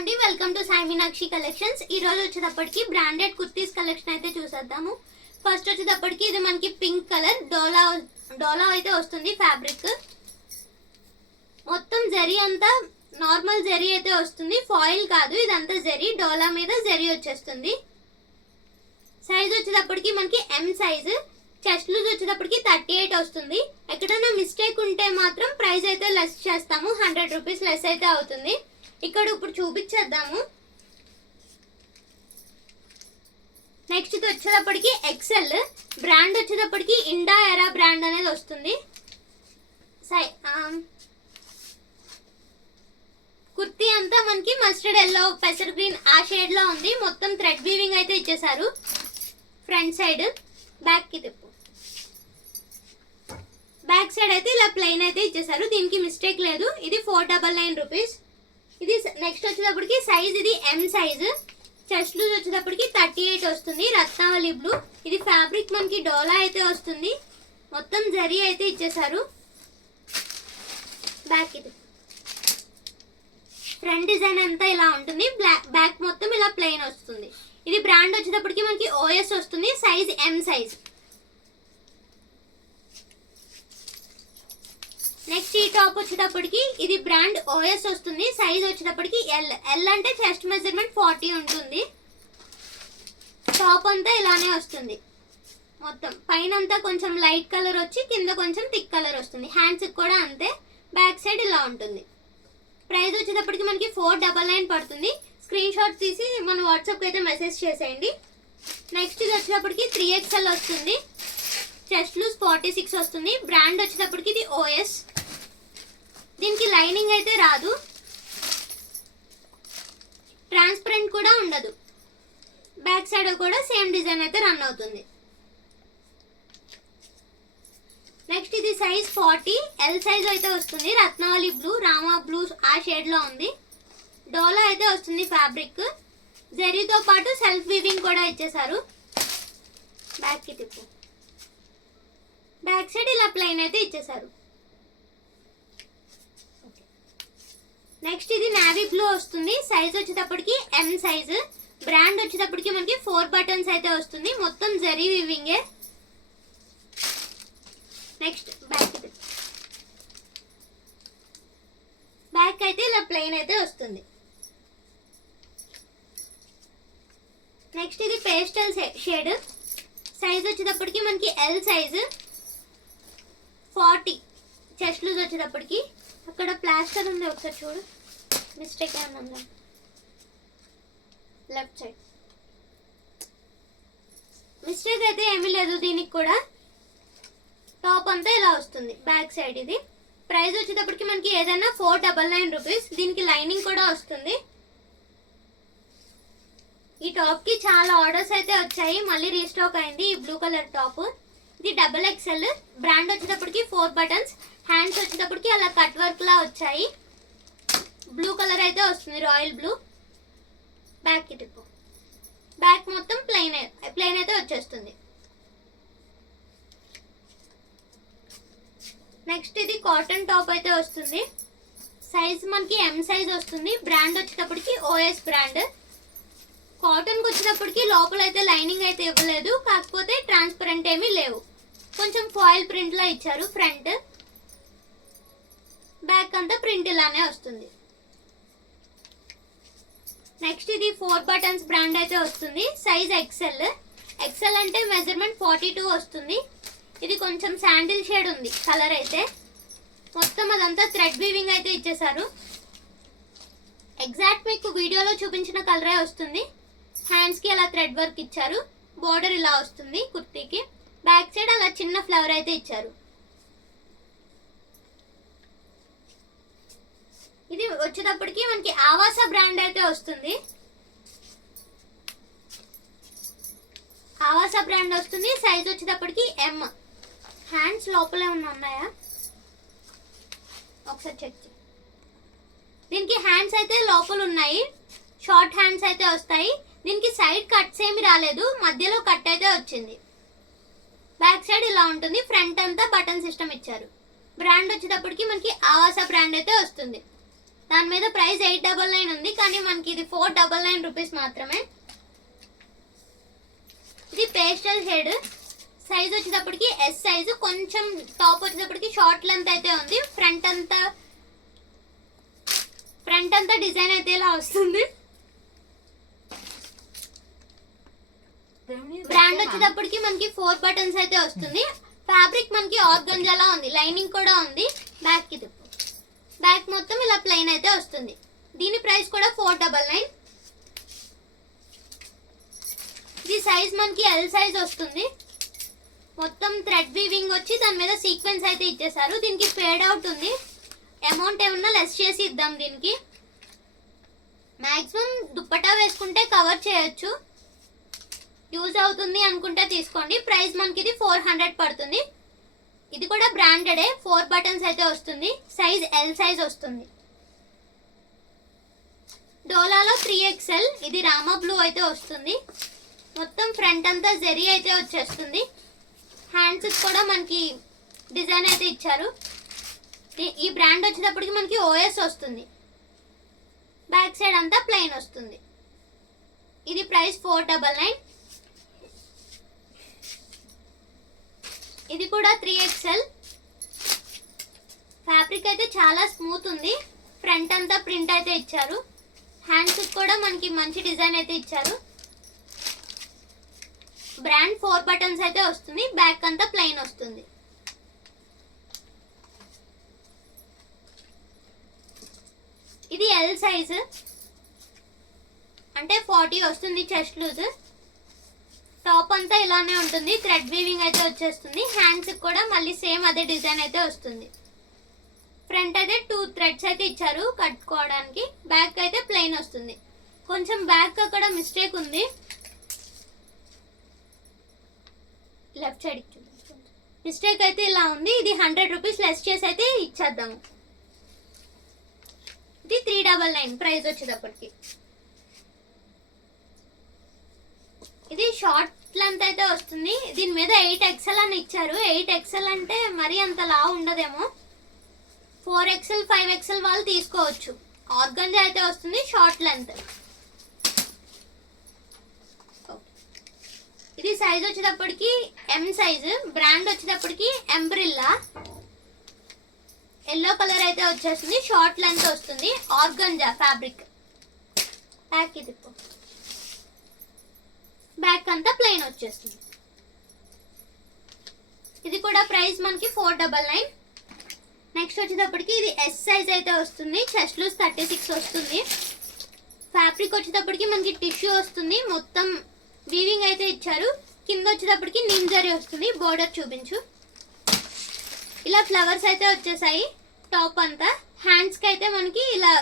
అండి, welcome to Sai Meenakshi collections. ఈ రోజు వచ్చేటప్పటికి బ్రాండెడ్ కుర్తీస్ కలెక్షన్ అయితే చూసేద్దాము. ఫస్ట్ వచ్చేటప్పటికి ఇది మనకి పింక్ కలర్ డోలా అయితే వస్తుంది. ఫ్యాబ్రిక్ మొత్తం జరీ అంతా నార్మల్ జరీ అయితే వస్తుంది, ఫాయిల్ కాదు, ఇదంతా జరీ. డోలా మీద జరీ వచ్చేస్తుంది. సైజ్ వచ్చేటప్పటికి మనకి ఎం సైజ్. చెస్ట్ లూజ్ వచ్చేటప్పటికి 38 వస్తుంది. ఎక్కడైనా మిస్టేక్ ఉంటే మాత్రం ప్రైస్ అయితే లెస్ చేస్తాము, 100 రూపీస్ లెస్ అయితే అవుతుంది. ఇక్కడ ఇప్పుడు చూపించేద్దాము. నెక్స్ట్ ఇది వచ్చేటప్పటికి ఎక్సెల్. బ్రాండ్ వచ్చేటప్పటికి ఇండా ఎరా బ్రాండ్ అనేది వస్తుంది. కుర్తీ అంతా మనకి మస్టర్డ్ ఎల్లో, పెసర్ గ్రీన్ ఆ షేడ్ లో ఉంది. మొత్తం థ్రెడ్ వీవింగ్ అయితే ఇచ్చేసారు. ఫ్రంట్ సైడ్, బ్యాక్ కి తిప్పు. బ్యాక్ సైడ్ అయితే ఇలా ప్లెయిన్ అయితే ఇచ్చేసారు, దీనికి మిస్టేక్ లేదు. ఇది 499 రూపీస్. ఇది నెక్స్ట్ వచ్చేటప్పటికి సైజ్ ఇది ఎం సైజ్. చెస్ట్ లూజ్ వచ్చేటప్పటికి 38 వస్తుంది. రత్నావళి బ్లూ. ఇది ఫ్యాబ్రిక్ మనకి డోలా అయితే వస్తుంది. మొత్తం జరీ అయితే ఇచ్చేసారు. బ్యాక్ ఇది ఫ్రంట్ డిజైన్ అంతా ఇలా ఉంటుంది. బ్యాక్ మొత్తం ఇలా ప్లెయిన్ వస్తుంది. ఇది బ్రాండ్ వచ్చేటప్పటికి మనకి ఓఎస్ వస్తుంది. Size M size. నెక్స్ట్ ఈ టాప్ వచ్చేటప్పటికి ఇది బ్రాండ్ ఓఎస్ వస్తుంది. సైజ్ వచ్చేటప్పటికి ఎల్ అంటే చెస్ట్ మెజర్మెంట్ 40 ఉంటుంది. టాప్ అంతా ఇలానే వస్తుంది. మొత్తం పైన అంతా కొంచెం లైట్ కలర్ వచ్చి కింద కొంచెం థిక్ కలర్ వస్తుంది. హ్యాండ్స్ కూడా అంతే. బ్యాక్ సైడ్ ఇలా ఉంటుంది. ప్రైస్ వచ్చేటప్పటికి మనకి 499 పడుతుంది. స్క్రీన్ షాట్ తీసి మన వాట్సాప్కి అయితే మెసేజ్ చేసేయండి. నెక్స్ట్ ఇది వచ్చేటప్పటికి 3XL వస్తుంది. చెస్ట్ లూజ్ 46 వస్తుంది. బ్రాండ్ వచ్చేటప్పటికి ఇది ఓఎస్. దీనికి లైనింగ్ అయితే రాదు, ట్రాన్స్పరెంట్ కూడా ఉండదు. బ్యాక్ సైడ్ కూడా సేమ్ డిజైన్ అయితే రన్ అవుతుంది. నెక్స్ట్ ఇది సైజ్ 40 ఎల్ సైజ్ అయితే వస్తుంది. రత్నావళి బ్లూ, రామా బ్లూ ఆ షేడ్ లో ఉంది. డోలా అయితే వస్తుంది ఫ్యాబ్రిక్. జరీతో పాటు సెల్ఫ్ వీవింగ్ కూడా ఇచ్చేసారు. బ్యాక్ కి తిప్పు. బ్యాక్ సైడ్ ఇలా ప్లెయిన్ అయితే ఇచ్చేసారు. నెక్స్ట్ ఇది నావీ బ్లూ వస్తుంది. సైజ్ వచ్చేటప్పటికి ఎం సైజ్. బ్రాండ్ వచ్చేటప్పటికి మనకి 4 బటన్స్ అయితే వస్తుంది. మొత్తం జరీ వీవింగే. నెక్స్ట్ బ్యాక్ అయితే ఇలా ప్లెయిన్ అయితే వస్తుంది. నెక్స్ట్ ఇది పేస్టల్ షేడ్. సైజ్ వచ్చేటప్పటికి మనకి ఎల్ సైజ్. 40 చెస్ట్ లూజ్ వచ్చేటప్పటికి. అక్కడ ప్లాస్టర్ ఉంది, ఒకసారి చూడు, మిస్టేక్ ఏమన్నా లెఫ్ట్ సైడ్ మిస్టేక్ అయితే ఏమీ లేదు. దీనికి కూడా టాప్ అంతా ఇలా వస్తుంది. బ్యాక్ సైడ్ ఇది. ప్రైస్ వచ్చేటప్పటికి మనకి ఏదైనా 499 రూపీస్. దీనికి లైనింగ్ కూడా వస్తుంది. ఈ టాప్ కి చాలా ఆర్డర్స్ అయితే వచ్చాయి, మళ్ళీ రీస్టాక్ అయింది ఈ బ్లూ కలర్ టాప్. ఇది XXL. బ్రాండ్ వచ్చేటప్పటికి 4 బటన్స్. హ్యాండ్స్ వచ్చేటప్పటికి అలా కట్ వర్క్ లా వచ్చాయి. బ్లూ కలర్ అయితే వస్తుంది, రాయల్ బ్లూ. బ్యాక్ కి టిప్పు. బ్యాక్ మొత్తం ప్లెయిన్ అయితే వచ్చేస్తుంది. నెక్స్ట్ ఇది కాటన్ టాప్ అయితే వస్తుంది. సైజ్ మనకి ఎం సైజ్ వస్తుంది. బ్రాండ్ వచ్చేటప్పటికి ఓఎస్ బ్రాండ్. కాటన్కి వచ్చేటప్పటికి లోపల అయితే లైనింగ్ అయితే ఇవ్వలేదు, కాకపోతే ట్రాన్స్పరెంట్ ఏమీ లేవు. కొంచెం ఫాయిల్ ప్రింట్ లో ఇచ్చారు. ఫ్రంట్ బ్యాక్ అంతా ప్రింట్ ఇలానే వస్తుంది. నెక్స్ట్ ఇది 4 బటన్స్ బ్రాండ్ అయితే వస్తుంది. Size XL. ఎక్సెల్ అంటే మెజర్మెంట్ 42 వస్తుంది. ఇది కొంచెం శాండిల్ షేడ్ ఉంది కలర్ అయితే. మొత్తం అదంతా థ్రెడ్ వీవింగ్ అయితే ఇచ్చేసారు. ఎగ్జాక్ట్ మీకు వీడియోలో చూపించిన కలరే వస్తుంది. హ్యాండ్స్ కి అలా థ్రెడ్ వర్క్ ఇచ్చారు. బోర్డర్ ఇలా వస్తుంది కుర్తీకి. బ్యాక్ సైడ్ అలా చిన్న ఫ్లవర్ అయితే ఇచ్చారు. ఇది వచ్చేటప్పటికి మనకి ఆవాస బ్రాండ్ అయితే వస్తుంది. ఆవాస బ్రాండ్ వస్తుంది. సైజ్ వచ్చేటప్పటికి ఎం. హ్యాండ్స్ లోపలే ఉన్నాయా ఒకసారి చెక్ చేయి. దీనికి హ్యాండ్స్ అయితే లోపల ఉన్నాయి, షార్ట్ హ్యాండ్స్ అయితే వస్తాయి. దీనికి సైడ్ కట్స్ ఏమి రాలేదు, మధ్యలో కట్ అయితే వచ్చింది. బ్యాక్ సైడ్ ఇలా ఉంటుంది. ఫ్రంట్ అంతా బటన్ సిస్టమ్ ఇచ్చారు. బ్రాండ్ వచ్చేటప్పటికి మనకి ఆవాస బ్రాండ్ అయితే వస్తుంది. దాని మీద ప్రైస్ 899 ఉంది, కానీ మనకి ఇది 499 రూపీస్ మాత్రమే. ఇది పేస్టల్ షేడ్, సైజ్ వచ్చేటప్పటికి ఎస్ సైజు, కొంచెం టాప్ వచ్చేటప్పటికి షార్ట్ లెంత్ అయితే ఉంది. ఫ్రంట్ అంతా డిజైన్ అయితే ఇలా వస్తుంది. బ్రాండ్ వచ్చేటప్పటికి మనకి 4 బటన్స్ అయితే వస్తుంది. ఫ్యాబ్రిక్ మనకి ఆర్గంజాలా ఉంది, లైనింగ్ కూడా ఉంది. బ్యాక్ కి తిప్పు, బ్యాక్ మొత్తం ఇలా ప్లెయిన్ అయితే వస్తుంది. దీని ప్రైస్ కూడా 499. ఇది సైజ్ మనకి ఎల్ సైజ్ వస్తుంది. మొత్తం థ్రెడ్ వీవింగ్ వచ్చి దాని మీద సీక్వెన్స్ అయితే ఇచ్చేసారు. దీనికి ఫేడ్ అవుట్ ఉంది, అమౌంట్ ఏమన్నా లెస్ చేసి ఇద్దాం. దీనికి మ్యాక్సిమం దుప్పటా వేసుకుంటే కవర్ చేయొచ్చు, యూజ్ అవుతుంది అనుకుంటే తీసుకోండి. ప్రైస్ మనకి ఇది 400 పడుతుంది. ఇది కూడా బ్రాండెడే, 4 బటన్స్ అయితే వస్తుంది. సైజ్ ఎల్ సైజ్ వస్తుంది. డోలాలో 3XL, ఇది రామా బ్లూ అయితే వస్తుంది. మొత్తం ఫ్రంట్ అంతా జెరీ అయితే వచ్చేస్తుంది. హ్యాండ్స్ కూడా మనకి డిజైన్ అయితే ఇచ్చారు. ఈ బ్రాండ్ వచ్చేటప్పటికి మనకి ఓఎస్ వస్తుంది. బ్యాక్ సైడ్ అంతా ప్లెయిన్ వస్తుంది. ఇది ప్రైస్ 499. ఇది కూడా 3XL. ఫ్యాబ్రిక్ అయితే చాలా స్మూత్ ఉంది. ఫ్రంట్ అంతా ప్రింట్ అయితే ఇచ్చారు. హ్యాండ్స్ కూడా మనకి మంచి డిజైన్ అయితే ఇచ్చారు. బ్రాండ్ 4 బటన్స్ అయితే వస్తుంది. బ్యాక్ అంతా ప్లెయిన్ వస్తుంది. ఇది ఎల్ సైజ్, అంటే 40 వస్తుంది చెస్ట్ లూజ్. టాప్ అంతా ఇలానే ఉంటుంది, థ్రెడ్ వీవింగ్ అయితే వచ్చేస్తుంది. హ్యాండ్స్ కూడా మళ్ళీ సేమ్ అదే డిజైన్ అయితే వస్తుంది. ఫ్రంట్ అయితే 2 థ్రెడ్స్ అయితే ఇచ్చారు కట్టుకోవడానికి. బ్యాక్ అయితే ప్లెయిన్ వస్తుంది. కొంచెం బ్యాక్ అక్కడ మిస్టేక్ ఉంది, లెఫ్ట్ సైడ్ మిస్టేక్ అయితే ఇలా ఉంది. ఇది 100 రూపీస్ లెస్ చేసి అయితే ఇచ్చేద్దాము. ఇది 399 ప్రైస్ వచ్చేటప్పటికి. ఇది షార్ట్ లెంత్ అయితే వస్తుంది. దీని మీద 8XL అని ఇచ్చారు. 8XL అంటే మరీ అంత లావు ఉండదేమో. 4XL 5XL వాళ్ళు తీసుకోవచ్చు. ఆర్గంజా అయితే వస్తుంది, షార్ట్ లెంత్. ఇది సైజ్ వచ్చేటప్పటికి ఎం సైజు. బ్రాండ్ వచ్చేటప్పటికి ఎంబ్రిల్లా. ఎల్లో కలర్ అయితే వచ్చేస్తుంది. షార్ట్ లెంత్ వస్తుంది. Organza fabric. బ్యాక్ ఇది బ్యాక్ అంతా ప్లెయిన్ వచ్చేస్తుంది. ఇది కూడా ప్రైస్ మనకి 499. నెక్స్ట్ వచ్చేటప్పటికి ఇది ఎస్ సైజ్ అయితే వస్తుంది. చెస్ట్ లూజ్ 36 వస్తుంది. ఫ్యాబ్రిక్ వచ్చేటప్పటికి మనకి టిష్యూ వస్తుంది. మొత్తం వీవింగ్ అయితే ఇచ్చారు. కింద వచ్చేటప్పటికి నింజరీ వస్తుంది. బోర్డర్ చూపించు. ఇలా ఫ్లవర్స్ అయితే వచ్చేసాయి టాప్ అంతా. హ్యాండ్స్కి అయితే మనకి ఇలా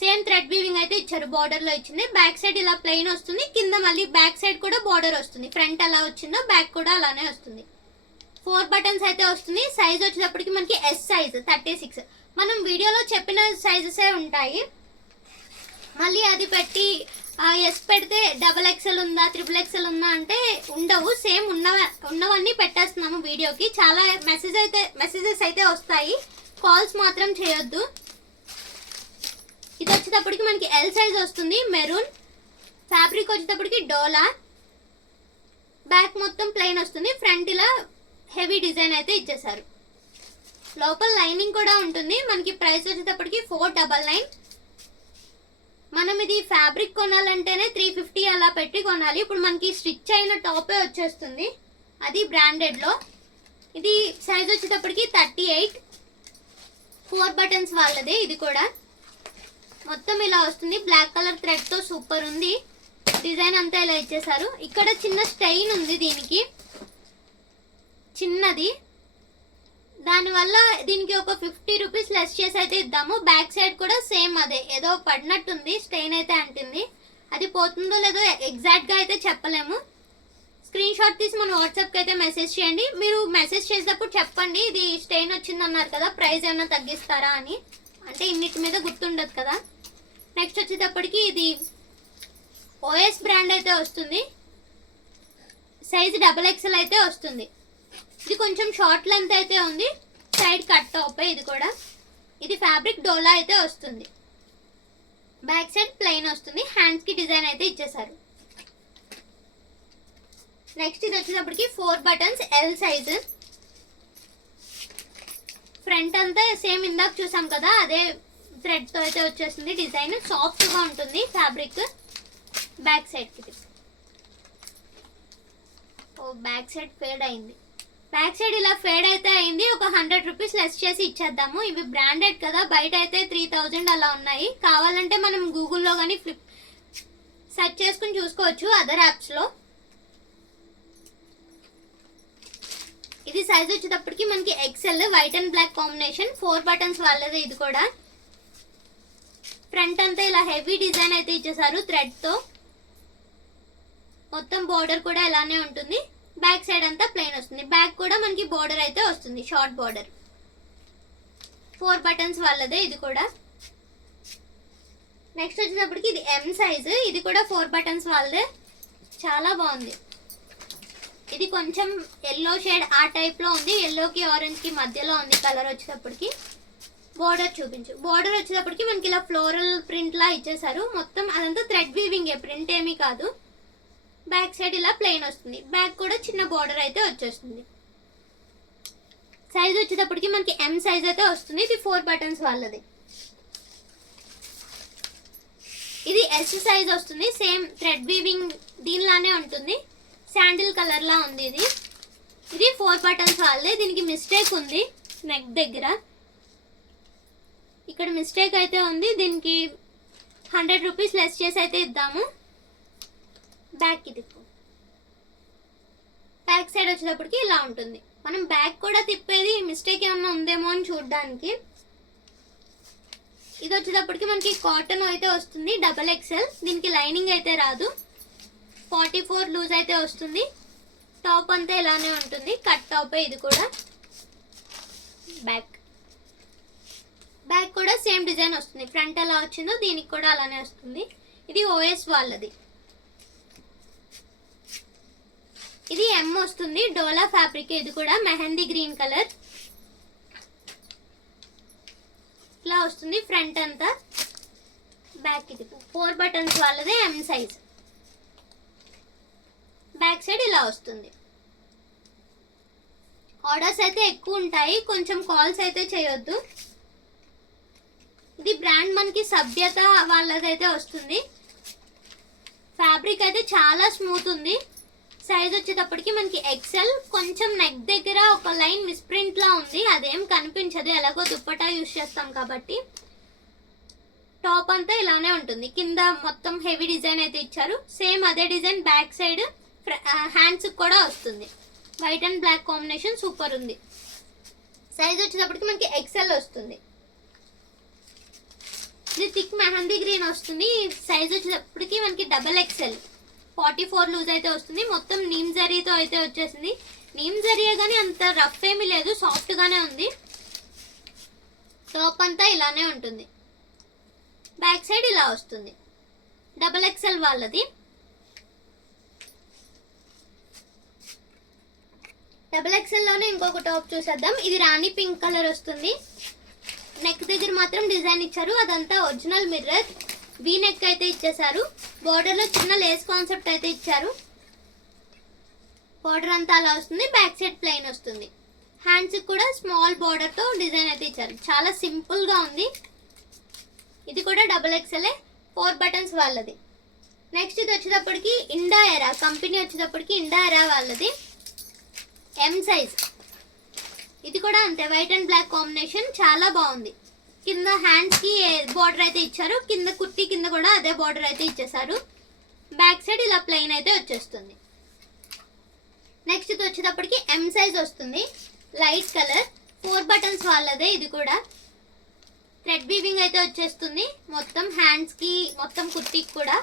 సేమ్ థ్రెడ్ వీవింగ్ అయితే ఇచ్చారు, బార్డర్లో ఇచ్చింది. బ్యాక్ సైడ్ ఇలా ప్లెయిన్ వస్తుంది. కింద మళ్ళీ బ్యాక్ సైడ్ కూడా బార్డర్ వస్తుంది. ఫ్రంట్ అలా వచ్చిందో బ్యాక్ కూడా అలానే వస్తుంది. 4 బటన్స్ అయితే వస్తుంది. సైజ్ వచ్చేటప్పటికి మనకి ఎస్ సైజ్ 36. మనం వీడియోలో చెప్పిన సైజెసే ఉంటాయి. మళ్ళీ అది పెట్టి ఎస్ పెడితే XXL ఉందా XXL ఉందా అంటే ఉండవు. సేమ్ ఉన్నవన్నీ పెట్టేస్తున్నాము వీడియోకి. చాలా మెసేజెస్ అయితే వస్తాయి, కాల్స్ మాత్రం చేయొద్దు. ఇది వచ్చేటప్పటికి మనకి ఎల్ సైజ్ వస్తుంది. మెరూన్ ఫ్యాబ్రిక్ వచ్చేటప్పటికి డోలా. బ్యాక్ మొత్తం ప్లెయిన్ వస్తుంది. ఫ్రంట్ ఇలా హెవీ డిజైన్ అయితే ఇచ్చేసారు. లోపల లైనింగ్ కూడా ఉంటుంది. మనకి ప్రైస్ వచ్చేటప్పటికి 499. మనం ఇది ఫ్యాబ్రిక్ కొనాలంటేనే 350 అలా పెట్టి కొనాలి. ఇప్పుడు మనకి స్టిచ్ అయిన టాపే వచ్చేస్తుంది, అది బ్రాండెడ్లో. ఇది సైజ్ వచ్చేటప్పటికి 38. 4 బటన్స్ వాళ్ళదే. ఇది కూడా మొత్తం ఇలా వస్తుంది. బ్లాక్ కలర్ థ్రెడ్తో సూపర్ ఉంది. డిజైన్ అంతా ఇలా ఇచ్చేసారు. ఇక్కడ చిన్న స్టెయిన్ ఉంది దీనికి, చిన్నది. దానివల్ల దీనికి ఒక 50 రూపీస్ లెస్ చేసి అయితే ఇద్దాము. బ్యాక్ సైడ్ కూడా సేమ్ అదే, ఏదో పడినట్టుంది, స్టెయిన్ అయితే అంటుంది. అది పోతుందో లేదో ఎగ్జాక్ట్గా అయితే చెప్పలేము. స్క్రీన్ షాట్ తీసి మన వాట్సాప్కి అయితే మెసేజ్ చేయండి. మీరు మెసేజ్ చేసేటప్పుడు చెప్పండి ఇది స్టెయిన్ వచ్చింది అన్నారు కదా, ప్రైస్ ఏమైనా తగ్గిస్తారా అని. అంటే ఇన్నిటి మీద గుర్తుండదు కదా. నెక్స్ట్ వచ్చేటప్పటికి ఇది ఓఎస్ బ్రాండ్ అయితే వస్తుంది. సైజ్ XXL అయితే వస్తుంది. ఇది కొంచెం షార్ట్ లెంత్ అయితే ఉంది. సైడ్ కట్ టాప్ ఇది కూడా. ఇది ఫ్యాబ్రిక్ డోలా అయితే వస్తుంది. బ్యాక్ సైడ్ ప్లెయిన్ వస్తుంది, హ్యాండ్స్ కి డిజైన్ అయితే ఇచ్చేసారు. నెక్స్ట్ ఇది వచ్చేటప్పటికి 4 బటన్స్ ఎల్ సైజ్. ఫ్రంట్ అంతా సేమ్ ఇందాక చూసాం కదా అదే థ్రెడ్ తో అయితే వచ్చేస్తుంది. డిజైన్ సాఫ్ట్ గా ఉంటుంది ఫ్యాబ్రిక్. బ్యాక్ సైడ్ కి బ్యాక్ సైడ్ ఫేడ్ అయింది. బ్యాక్ సైడ్ ఇలా ఫేడ్ అయితే అయింది. ఒక 100 రూపీస్ లెస్ చేసి ఇచ్చేద్దాము. ఇవి బ్రాండెడ్ కదా, బయట అయితే 3000 అలా ఉన్నాయి. కావాలంటే మనం గూగుల్లో కానీ సెర్చ్ చేసుకుని చూసుకోవచ్చు అదర్ యాప్స్లో. ఇది సైజ్ వచ్చేటప్పటికి మనకి XL, white and black combination. 4 buttons వాళ్ళది ఇది కూడా. ఫ్రంట్ అంతా ఇలా హెవీ డిజైన్ అయితే ఇచ్చేసారు థ్రెడ్ తో. మొత్తం బోర్డర్ కూడా ఇలానే ఉంటుంది. బ్యాక్ సైడ్ అంతా ప్లెయిన్ వస్తుంది. బ్యాక్ కూడా మనకి బోర్డర్ అయితే వస్తుంది, షార్ట్ బోర్డర్. 4 బటన్స్ వాళ్ళదే ఇది కూడా. నెక్స్ట్ వచ్చేటప్పటికి ఇది ఎం సైజ్. ఇది కూడా 4 బటన్స్ వాళ్ళదే. చాలా బాగుంది. ఇది కొంచెం ఎల్లో షేడ్ ఆ టైప్ లో ఉంది. ఎల్లోకి ఆరెంజ్ కి మధ్యలో ఉంది కలర్ వచ్చేటప్పటికి. బోర్డర్ చూపించు. బోర్డర్ వచ్చేటప్పటికి మనకి ఇలా ఫ్లోరల్ ప్రింట్ లా ఇచ్చేసారు. మొత్తం అదంతా థ్రెడ్ వీవింగ్, ప్రింట్ ఏమీ కాదు. బ్యాక్ సైడ్ ఇలా ప్లెయిన్ వస్తుంది. బ్యాక్ కూడా చిన్న బోర్డర్ అయితే వచ్చేస్తుంది. సైజ్ వచ్చేటప్పటికి మనకి ఎం సైజ్ అయితే వస్తుంది. ఇది 4 బటన్స్ వాళ్ళది. ఇది ఎస్ సైజ్ వస్తుంది. సేమ్ థ్రెడ్ వీవింగ్ దీనిలానే ఉంటుంది. శాండిల్ కలర్ లా ఉంది ఇది. ఇది 4 బటన్స్ వాళ్ళది. దీనికి మిస్టేక్ ఉంది నెక్ దగ్గర, ఇక్కడ మిస్టేక్ అయితే ఉంది. దీనికి 100 రూపీస్ లెస్ చేసి అయితే ఇద్దాము. బ్యాక్ కి తిప్పు. బ్యాక్ సైడ్ వచ్చేటప్పటికి ఇలా ఉంటుంది. మనం బ్యాక్ కూడా తిప్పేది మిస్టేక్ ఏమన్నా ఉందేమో అని చూడడానికి. ఇది వచ్చేటప్పటికి మనకి కాటన్ అయితే వస్తుంది, డబల్ ఎక్సెల్. దీనికి లైనింగ్ అయితే రాదు. 44 లూజ్ అయితే వస్తుంది. టాప్ అంతా ఇలానే ఉంటుంది, కట్ టాప్ ఇది కూడా. బ్యాక్ బ్యాక్ కూడా సేమ్ డిజైన్ వస్తుంది. ఫ్రంట్ ఎలా వచ్చిందో దీనికి కూడా అలానే వస్తుంది. ఇది ఓఎస్ వాళ్ళది. ఇది ఎం వస్తుంది, డోలా ఫ్యాబ్రిక్. ఇది కూడా మెహందీ గ్రీన్ కలర్ ఇలా వస్తుంది ఫ్రంట్ అంతా. బ్యాక్ ఇది 4 బటన్స్ వాళ్ళదే ఎం సైజ్. బ్యాక్ సైడ్ ఇలా వస్తుంది. ఆర్డర్స్ అయితే ఎక్కువ ఉంటాయి, కొంచెం కాల్స్ అయితే చేయొద్దు. ఇది బ్రాండ్ మనకి సభ్యత వాళ్ళదైతే వస్తుంది. ఫ్యాబ్రిక్ అయితే చాలా స్మూత్ ఉంది. సైజ్ వచ్చేటప్పటికి మనకి ఎక్సెల్. కొంచెం నెక్ దగ్గర ఒక లైన్ మిస్ప్రింట్ లా ఉంది, అదేం కనిపించదు, ఎలాగో దుప్పటా యూజ్ చేస్తాం కాబట్టి. టాప్ అంతా ఇలానే ఉంటుంది. కింద మొత్తం హెవీ డిజైన్ అయితే ఇచ్చారు. సేమ్ అదే డిజైన్ బ్యాక్ సైడ్ హ్యాండ్స్ కూడా వస్తుంది. White and black combination super ఉంది. సైజ్ వచ్చేటప్పటికి మనకి ఎక్సెల్ వస్తుంది. ఇది థిక్ మెహందీ గ్రీన్ వస్తుంది. సైజ్ వచ్చేటప్పటికి మనకి డబల్ ఎక్సెల్. 44 లూజ్ అయితే వస్తుంది. మొత్తం నీమ్ జరీతో అయితే వచ్చేసింది. నీమ్ జరియే కానీ అంత రఫ్ ఏమీ లేదు, సాఫ్ట్ గానే ఉంది. టాప్ అంతా ఇలానే ఉంటుంది. బ్యాక్ సైడ్ ఇలా వస్తుంది. డబల్ ఎక్సెల్ వాళ్ళది. డబల్ ఎక్సెల్ లోనే ఇంకొక టాప్ చూసేద్దాం. ఇది రాణి పింక్ కలర్ వస్తుంది. నెక్ దగ్గర మాత్రం డిజైన్ ఇచ్చారు, అదంతా ఒరిజినల్ మిర్రర్. వీ నెక్ అయితే ఇచ్చేసారు. బోర్డర్ లో చిన్న లేస్ కాన్సెప్ట్ అయితే ఇచ్చారు. బోర్డర్ అంతా అలా వస్తుంది. బ్యాక్ సైడ్ ప్లెయిన్ వస్తుంది. హ్యాండ్స్ కూడా స్మాల్ బోర్డర్ తో డిజైన్ అయితే ఇచ్చారు. చాలా సింపుల్ గా ఉంది. ఇది కూడా డబల్ ఎక్సెల్, 4 బటన్స్ వాళ్ళది. నెక్స్ట్ ఇది వచ్చేటప్పటికి ఇండా ఎరా కంపెనీ వచ్చేటప్పటికి ఇండా ఎరా వాళ్ళది. M size. ఇది కూడా అంతే, వైట్ అండ్ బ్లాక్ కాంబినేషన్. చాలా బాగుంది. కింద హ్యాండ్స్ కి బోర్డర్ అయితే ఇచ్చారు. కింద కుర్తి కింద కూడా అదే బోర్డర్ అయితే ఇచ్చేసారు. బ్యాక్ సైడ్ ఇలా ప్లెయిన్ అయితే వచ్చేస్తుంది. నెక్స్ట్ ఇది వచ్చేటప్పటికి ఎం సైజ్ వస్తుంది, లైట్ కలర్. 4 బటన్స్ వాళ్ళదే. ఇది కూడా థ్రెడ్ వీవింగ్ అయితే వచ్చేస్తుంది. మొత్తం హ్యాండ్స్ కి మొత్తం కుర్తికి కూడా.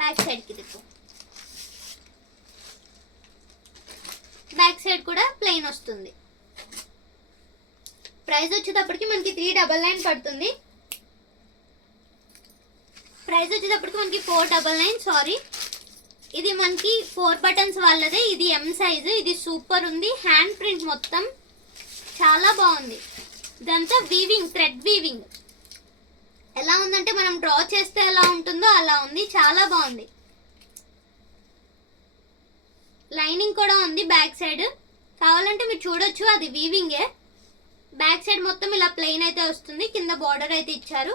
బ్యాక్ సైడ్ కి దిక్కు. బ్యాక్ సైడ్ కూడా ప్లెయిన్ వస్తుంది. ప్రైస్ వచ్చేటప్పటికి మనకి 399 పడుతుంది. ప్రైస్ వచ్చేటప్పటికి మనకి 499. సారీ, ఇది మనకి 4 బటన్స్ వాళ్ళదే. ఇది ఎం సైజు. ఇది సూపర్ ఉంది. హ్యాండ్ ప్రింట్ మొత్తం చాలా బాగుంది. ఇదంతా వీవింగ్, థ్రెడ్ వీవింగ్. ఎలా ఉందంటే మనం డ్రా చేస్తే ఎలా ఉంటుందో అలా ఉంది, చాలా బాగుంది. లైనింగ్ కూడా ఉంది బ్యాక్ సైడ్, కావాలంటే మీరు చూడొచ్చు, అది వీవింగే. బ్యాక్ సైడ్ మొత్తం ఇలా ప్లెయిన్ అయితే వస్తుంది, కింద బార్డర్ అయితే ఇచ్చారు.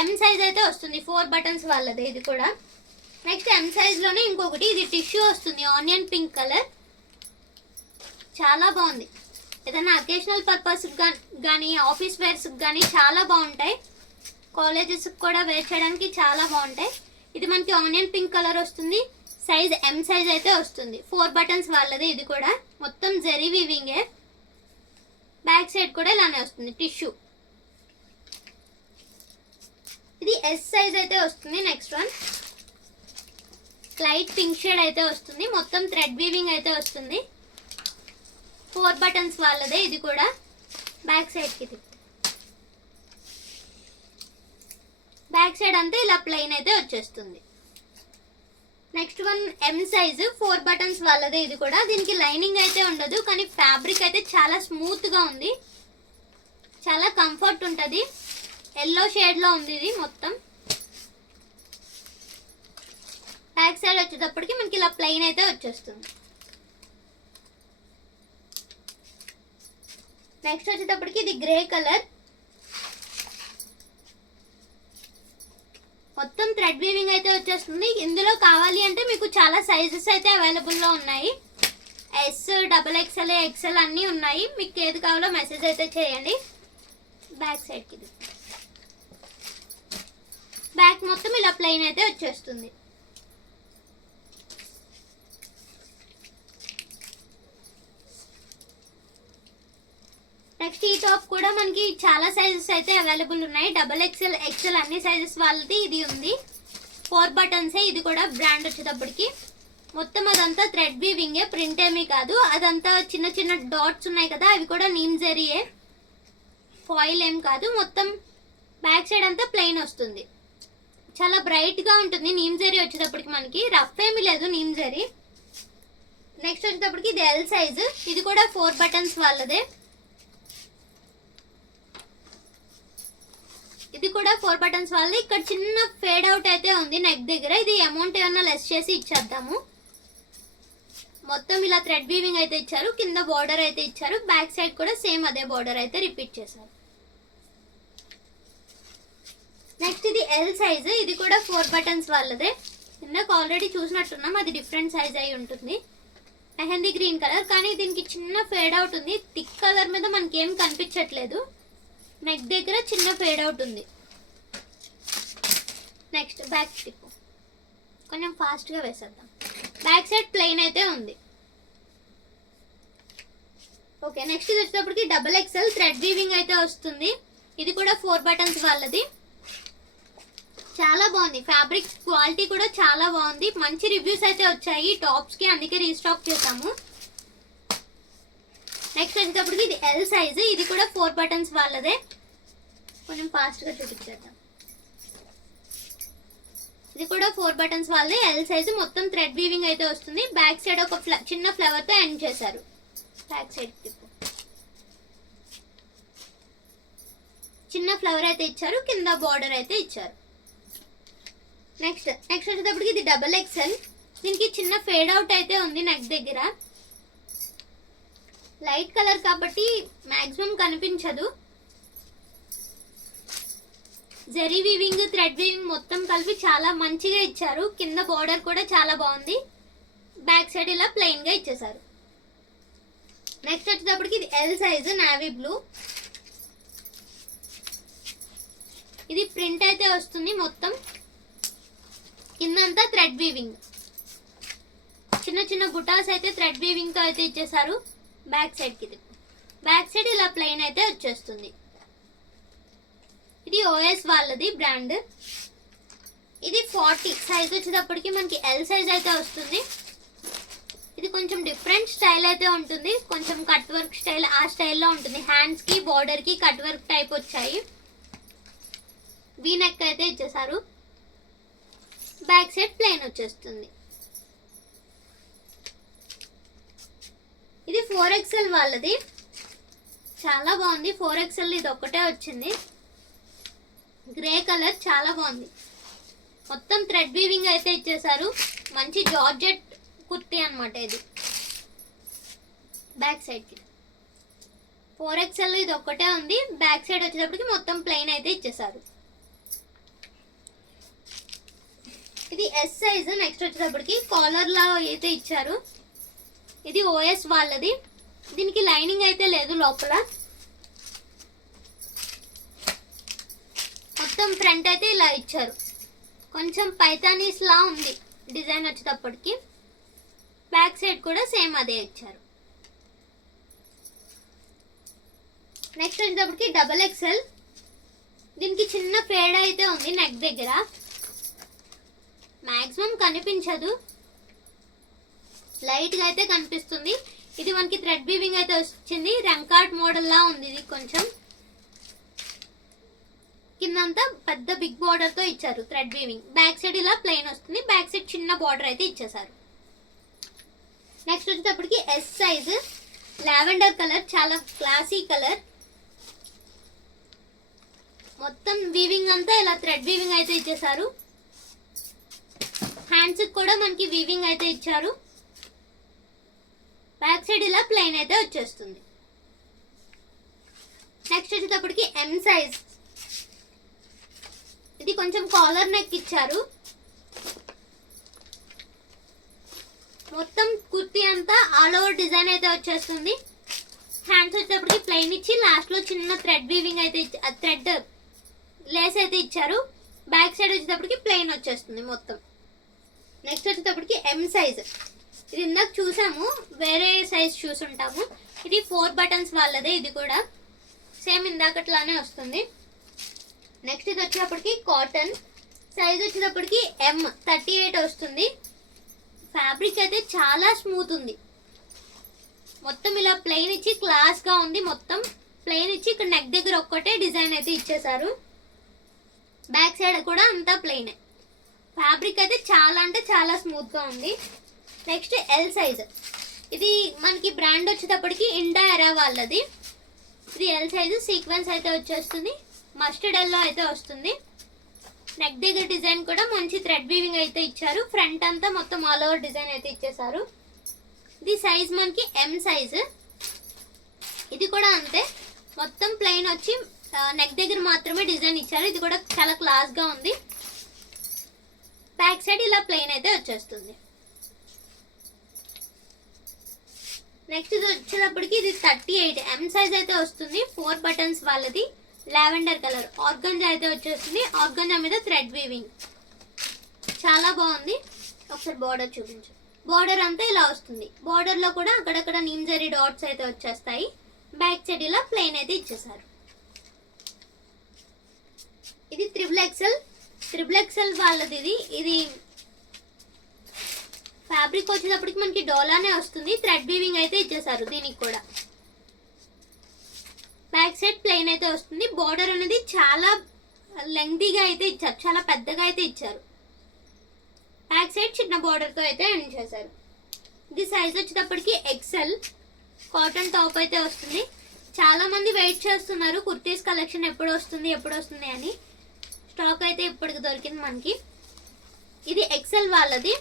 ఎం సైజ్ అయితే వస్తుంది, 4 బటన్స్ వాళ్ళది ఇది కూడా. నెక్స్ట్ ఎం సైజ్లోనే ఇంకొకటి, ఇది టిష్యూ వస్తుంది, ఆనియన్ పింక్ కలర్, చాలా బాగుంది. ఏదైనా అకేషనల్ పర్పస్ కానీ ఆఫీస్ వేర్స్కి కానీ చాలా బాగుంటాయి, కాలేజెస్కి కూడా వేర్ చేయడానికి చాలా బాగుంటాయి. ఇది మనకి ఆనియన్ పింక్ కలర్ వస్తుంది, సైజ్ ఎం సైజ్ అయితే వస్తుంది, 4 బటన్స్ వాళ్ళది ఇది కూడా. మొత్తం జరీ వీవింగే, బ్యాక్ సైడ్ కూడా ఇలానే వస్తుంది టిష్యూ. ఇది ఎస్ సైజ్ అయితే వస్తుంది. Next one light pink shade అయితే వస్తుంది, మొత్తం థ్రెడ్ వీవింగ్ అయితే వస్తుంది, 4 బటన్స్ వాళ్ళదే ఇది కూడా. బ్యాక్ సైడ్కి ఇది బ్యాక్ సైడ్ అంతా ఇలా ప్లెయిన్ అయితే వచ్చేస్తుంది. Next one M size, 4 buttons వాళ్ళదే ఇది కూడా. దీనికి లైనింగ్ అయితే ఉండదు, కానీ ఫ్యాబ్రిక్ అయితే చాలా స్మూత్గా ఉంది, చాలా కంఫర్ట్ ఉంటుంది. ఎల్లో షేడ్లో ఉంది ఇది మొత్తం. బ్యాక్ సైడ్ వచ్చేటప్పటికి మనకి ఇలా ప్లెయిన్ అయితే వచ్చేస్తుంది. నెక్స్ట్ వచ్చేటప్పటికి ఇది గ్రే కలర్, మొత్తం థ్రెడ్ వీవింగ్ అయితే వచ్చేస్తుంది. ఇందులో కావాలి అంటే మీకు చాలా సైజెస్ అయితే అవైలబుల్లో ఉన్నాయి, ఎస్, XXL, XL అన్నీ ఉన్నాయి. మీకు ఏది కావాలో మెసేజ్ అయితే చేయండి. బ్యాక్ సైడ్కి ఇది బ్యాక్ మొత్తం ఇలా ప్లెయిన్ అయితే వచ్చేస్తుంది. నెక్స్ట్ ఈ టాప్ కూడా మనకి చాలా సైజెస్ అయితే అవైలబుల్ ఉన్నాయి, XXL, XL అన్ని సైజెస్ వాళ్ళది ఇది ఉంది. 4 బటన్సే ఇది కూడా. బ్రాండ్ వచ్చేటప్పటికి మొత్తం అదంతా థ్రెడ్ వీవింగే, ప్రింట్ ఏమీ కాదు. అదంతా చిన్న చిన్న డాట్స్ ఉన్నాయి కదా, అవి కూడా నీమ్ జరీయే, ఫాయిల్ ఏం కాదు. మొత్తం బ్యాక్ సైడ్ అంతా ప్లెయిన్ వస్తుంది, చాలా బ్రైట్గా ఉంటుంది. నీమ్ జరీ వచ్చేటప్పటికి మనకి రఫ్ ఏమీ లేదు నీమ్ జరీ. నెక్స్ట్ వచ్చేటప్పటికి ఇది ఎల్ సైజు, ఇది కూడా 4 బటన్స్ వాళ్ళదే. ఇది కూడా 4 బటన్స్ వాళ్ళది. ఇక్కడ చిన్న ఫేడ్ అవుట్ అయితే ఉంది నెక్ దగ్గర, ఇది అమౌంట్ ఏమన్నా లెస్ చేసి ఇచ్చేద్దాము. మొత్తం ఇలా థ్రెడ్ వీవింగ్ అయితే ఇచ్చారు, కింద బార్డర్ అయితే ఇచ్చారు, బ్యాక్ సైడ్ కూడా సేమ్ అదే బార్డర్ అయితే రిపీట్ చేశారు. నెక్స్ట్ ఇది ఎల్ సైజు, ఇది కూడా 4 బటన్స్ వాళ్ళదే. ఇందాక ఆల్రెడీ చూసినట్టున్నాం, అది డిఫరెంట్ సైజ్ అయి ఉంటుంది. మెహందీ గ్రీన్ కలర్, కానీ దీనికి చిన్న ఫేడ్ అవుట్ ఉంది, థిక్ కలర్ మీద మనకి ఏం కనిపించట్లేదు, నెక్ దగ్గర చిన్న ఫేడ్ అవుట్ ఉంది. నెక్స్ట్ బ్యాక్ టిప్ కొంచెం ఫాస్ట్గా వేసేద్దాం. బ్యాక్ సైడ్ ప్లెయిన్ అయితే ఉంది. ఓకే, నెక్స్ట్ ఇది వచ్చేటప్పటికి XXL థ్రెడ్ వీవింగ్ అయితే వస్తుంది. ఇది కూడా 4 బటన్స్ వాళ్ళది. చాలా బాగుంది, ఫ్యాబ్రిక్ క్వాలిటీ కూడా చాలా బాగుంది, మంచి రివ్యూస్ అయితే వచ్చాయి టాప్స్కి, అందుకే రీస్టాక్ చేసాము. నెక్స్ట్ వచ్చేటప్పటికి ఇది ఎల్ సైజు, ఇది కూడా 4 బటన్స్ వాళ్ళదే. కొంచెం ఫాస్ట్గా చూపించేద్దాం. ఇది కూడా 4 బటన్స్ వాళ్ళదే, ఎల్ సైజు, మొత్తం థ్రెడ్ వీవింగ్ అయితే వస్తుంది. బ్యాక్ సైడ్ ఒక చిన్న ఫ్లవర్తో ఎండ్ చేశారు. బ్యాక్ సైడ్ టిప్ చిన్న ఫ్లవర్ అయితే ఇచ్చారు, కింద బార్డర్ అయితే ఇచ్చారు. నెక్స్ట్ వచ్చేటప్పటికి ఇది XXL, దీనికి చిన్న ఫేడ్ అవుట్ అయితే ఉంది నెక్ దగ్గర. లైట్ కలర్ కాబట్టి మ్యాక్సిమం కనిపించదు. జరీ వీవింగ్, థ్రెడ్ వీవింగ్ మొత్తం కలిపి చాలా మంచిగా ఇచ్చారు. కింద బార్డర్ కూడా చాలా బాగుంది, బ్యాక్ సైడ్ ఇలా ప్లెయిన్ గా ఇచ్చేసారు. నెక్స్ట్ వచ్చేటప్పటికి ఇది ఎల్ సైజు, నావీ బ్లూ, ఇది ప్రింట్ అయితే వస్తుంది. మొత్తం కిందంతా థ్రెడ్ వీవింగ్, చిన్న చిన్న బుటాస్ అయితే థ్రెడ్ వీవింగ్ తో అయితే ఇచ్చేసారు. బ్యాక్ సైడ్కి ఇది బ్యాక్ సైడ్ ఇలా ప్లెయిన్ అయితే వచ్చేస్తుంది. ఇది ఓఎస్ వాళ్ళది బ్రాండ్. ఇది 40 సైజ్ వచ్చేటప్పటికి మనకి ఎల్ సైజ్ అయితే వస్తుంది. ఇది కొంచెం డిఫరెంట్ స్టైల్ అయితే ఉంటుంది, కొంచెం కట్ వర్క్ స్టైల్, ఆ స్టైల్లో ఉంటుంది. హ్యాండ్స్కి బార్డర్కి కట్ వర్క్ టైప్ వచ్చాయి. వీ నెక్ అయితే ఇచ్చేసారు, బ్యాక్ సైడ్ ప్లెయిన్ వచ్చేస్తుంది. ఇది 4XL వాళ్ళది. చాలా బాగుంది. 4XL ఇది ఒక్కటే వచ్చింది. గ్రే కలర్ చాలా బాగుంది. మొత్తం థ్రెడ్ వీవింగ్ అయితే ఇచ్చేసారు. మంచి జార్జెట్ కుర్తీ అన్నమాట ఇది. బ్యాక్ సైడ్కి 4XL ఇది ఒక్కటే ఉంది. బ్యాక్ సైడ్ వచ్చేటప్పటికి మొత్తం ప్లెయిన్ అయితే ఇచ్చేసారు. ఇది ఎస్ సైజ్. నెక్స్ట్ వచ్చేటప్పటికి కాలర్ లా అయితే ఇచ్చారు. ఇది ఓఎస్ వాళ్ళది. దీనికి లైనింగ్ అయితే లేదు లోపల. మొత్తం ఫ్రంట్ అయితే ఇలా ఇచ్చారు. కొంచెం పైతానీస్ లా ఉంది డిజైన్ వచ్చేటప్పటికి. బ్యాక్ సైడ్ కూడా సేమ్ అదే ఇచ్చారు. నెక్స్ట్ వచ్చేటప్పటికి XXL. దీనికి చిన్న ఫేడ్ అయితే ఉంది నెక్ దగ్గర. మ్యాక్సిమం కనిపించదు, లైట్గా అయితే కనిపిస్తుంది. ఇది మనకి థ్రెడ్ వీవింగ్ అయితే వచ్చింది. రంకాట్ మోడల్ లా ఉంది. ఇది కొంచెం కిందంతా పెద్ద బిగ్ బార్డర్ తో ఇచ్చారు థ్రెడ్ వీవింగ్. బ్యాక్ సైడ్ ఇలా ప్లెయిన్ వస్తుంది. బ్యాక్ సైడ్ చిన్న బార్డర్ అయితే ఇచ్చేసారు. నెక్స్ట్ వచ్చేటప్పటికి ఎస్ సైజ్. లావెండర్ కలర్, చాలా క్లాసీ కలర్. మొత్తం వీవింగ్ అంతా ఇలా థ్రెడ్ వీవింగ్ అయితే ఇచ్చేసారు. హ్యాండ్స్ కూడా మనకి వీవింగ్ అయితే ఇచ్చారు. బ్యాక్ సైడ్ ఇలా ప్లెయిన్ అయితే వచ్చేస్తుంది. నెక్స్ట్ వచ్చేటప్పటికి ఎం సైజ్. ఇది కొంచెం కాలర్ నెక్ ఇచ్చారు. మొత్తం కుర్తీ అంతా ఆల్ ఓవర్ డిజైన్ అయితే వచ్చేస్తుంది. హ్యాండ్స్ వచ్చేటప్పటికి ప్లెయిన్ ఇచ్చి లాస్ట్ లో చిన్న థ్రెడ్ వీవింగ్ అయితే థ్రెడ్ లేస్ అయితే ఇచ్చారు. బ్యాక్ సైడ్ వచ్చేటప్పటికి ప్లెయిన్ వచ్చేస్తుంది మొత్తం. నెక్స్ట్ వచ్చేటప్పటికి ఎం సైజ్. ఇది ఇందాక చూసాము, వేరే సైజ్ చూసుంటాము. ఇది 4 బటన్స్ వాళ్ళదే. ఇది కూడా సేమ్ ఇందాకట్లానే వస్తుంది. నెక్స్ట్ ఇది వచ్చేటప్పటికి కాటన్. సైజ్ వచ్చేటప్పటికి M38 వస్తుంది. ఫ్యాబ్రిక్ అయితే చాలా స్మూత్ ఉంది. మొత్తం ఇలా ప్లెయిన్ ఇచ్చి క్లాస్గా ఉంది. మొత్తం ప్లెయిన్ ఇచ్చి ఇక్కడ నెక్ దగ్గర ఒక్కటే డిజైన్ అయితే ఇచ్చేసారు. బ్యాక్ సైడ్ కూడా అంతా ప్లెయిన్. ఫ్యాబ్రిక్ అయితే చాలా అంటే చాలా స్మూత్గా ఉంది. Next L size. ఇది మనకి బ్రాండ్ వచ్చేటప్పటికి ఇండా ఎరా వాళ్ళది. ఇది ఎల్ సైజు. సీక్వెన్స్ అయితే వచ్చేస్తుంది. మస్టర్డ్ ఎల్లో అయితే వస్తుంది. నెక్ దగ్గర డిజైన్ కూడా మంచి థ్రెడ్ వీవింగ్ అయితే ఇచ్చారు. ఫ్రంట్ అంతా మొత్తం ఆల్ ఓవర్ డిజైన్ అయితే ఇచ్చేసారు. ఇది సైజ్ మనకి ఎం సైజ్. ఇది కూడా అంతే, మొత్తం ప్లెయిన్ వచ్చి నెక్ దగ్గర మాత్రమే డిజైన్ ఇచ్చారు. ఇది కూడా చాలా క్లాస్గా ఉంది. బ్యాక్ సైడ్ ఇలా ప్లెయిన్ అయితే వచ్చేస్తుంది. నెక్స్ట్ ఇది వచ్చేటప్పటికి ఇది 38 ఎం సైజ్ అయితే వస్తుంది. 4 బటన్స్ వాళ్ళది. Lavender colour. ఆర్గంజా అయితే వచ్చేస్తుంది. ఆర్గంజా మీద థ్రెడ్ వీవింగ్ చాలా బాగుంది. ఒకసారి బార్డర్ చూపించు. బార్డర్ అంతా ఇలా వస్తుంది. బార్డర్ లో కూడా అక్కడక్కడ నీమ్ జరీ డాట్స్ అయితే వచ్చేస్తాయి. బ్యాక్ సైడ్ ఇలా ప్లెయిన్ అయితే ఇచ్చేసారు. ఇది XXL వాళ్ళది. ఇది ఫ్యాబ్రిక్ వచ్చేటప్పటికి మనకి డోలానే వస్తుంది. థ్రెడ్ వీవింగ్ అయితే ఇచ్చేసారు దీనికి కూడా. బ్యాక్ సైడ్ ప్లెయిన్ అయితే వస్తుంది. బార్డర్ అనేది చాలా లెంగ్తీగా అయితే ఇచ్చారు, చాలా పెద్దగా అయితే ఇచ్చారు. బ్యాక్ సైడ్ చిన్న బార్డర్తో అయితే ఎండ్ చేశారు. ఇది సైజ్ వచ్చేటప్పటికి XL. కాటన్ టాప్ అయితే వస్తుంది. చాలా మంది వెయిట్ చేస్తున్నారు కుర్తీస్ కలెక్షన్ ఎప్పుడు వస్తుంది అని. స్టాక్ అయితే ఇప్పటికి దొరికింది మనకి. ఇది XL వాళ్ళది.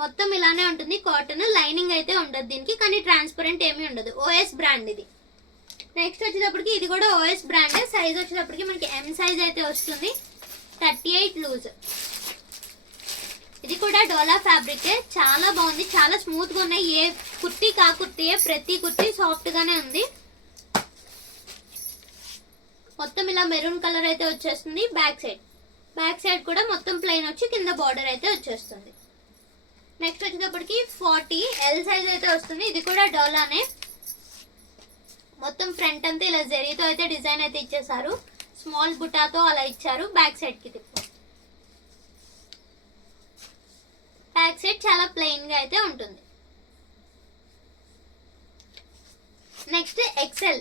మొత్తం ఇలానే ఉంటుంది. కాటన్, లైనింగ్ అయితే ఉండదు దీనికి, కానీ ట్రాన్స్పరెంట్ ఏమీ ఉండదు. ఓఎస్ బ్రాండ్ ఇది. నెక్స్ట్ వచ్చేటప్పటికి ఇది కూడా ఓఎస్ బ్రాండే. సైజ్ వచ్చేటప్పటికి మనకి ఎం సైజ్ అయితే వస్తుంది. 38 లూజ్. ఇది కూడా డోలా ఫ్యాబ్రికే. చాలా బాగుంది, చాలా స్మూత్గా ఉన్నాయి. ఏ కుర్తీ కా కుర్తీయే, ప్రతి కుర్తీ సాఫ్ట్గానే ఉంది. మొత్తం ఇలా మెరూన్ కలర్ అయితే వచ్చేస్తుంది. బ్యాక్ సైడ్ కూడా మొత్తం ప్లెయిన్ వచ్చి కింద బార్డర్ అయితే వచ్చేస్తుంది. నెక్స్ట్ వచ్చేటప్పటికి 40 ఎల్ సైజ్ అయితే వస్తుంది. ఇది కూడా డోలానే. మొత్తం ఫ్రంట్ అంతా ఇలా జరీతో అయితే డిజైన్ అయితే ఇచ్చేసారు. స్మాల్ బుటాతో అలా ఇచ్చారు. బ్యాక్ సైడ్ కి తిప్పు. బ్యాక్ సైడ్ చాలా ప్లెయిన్ గా అయితే ఉంటుంది. Next XL.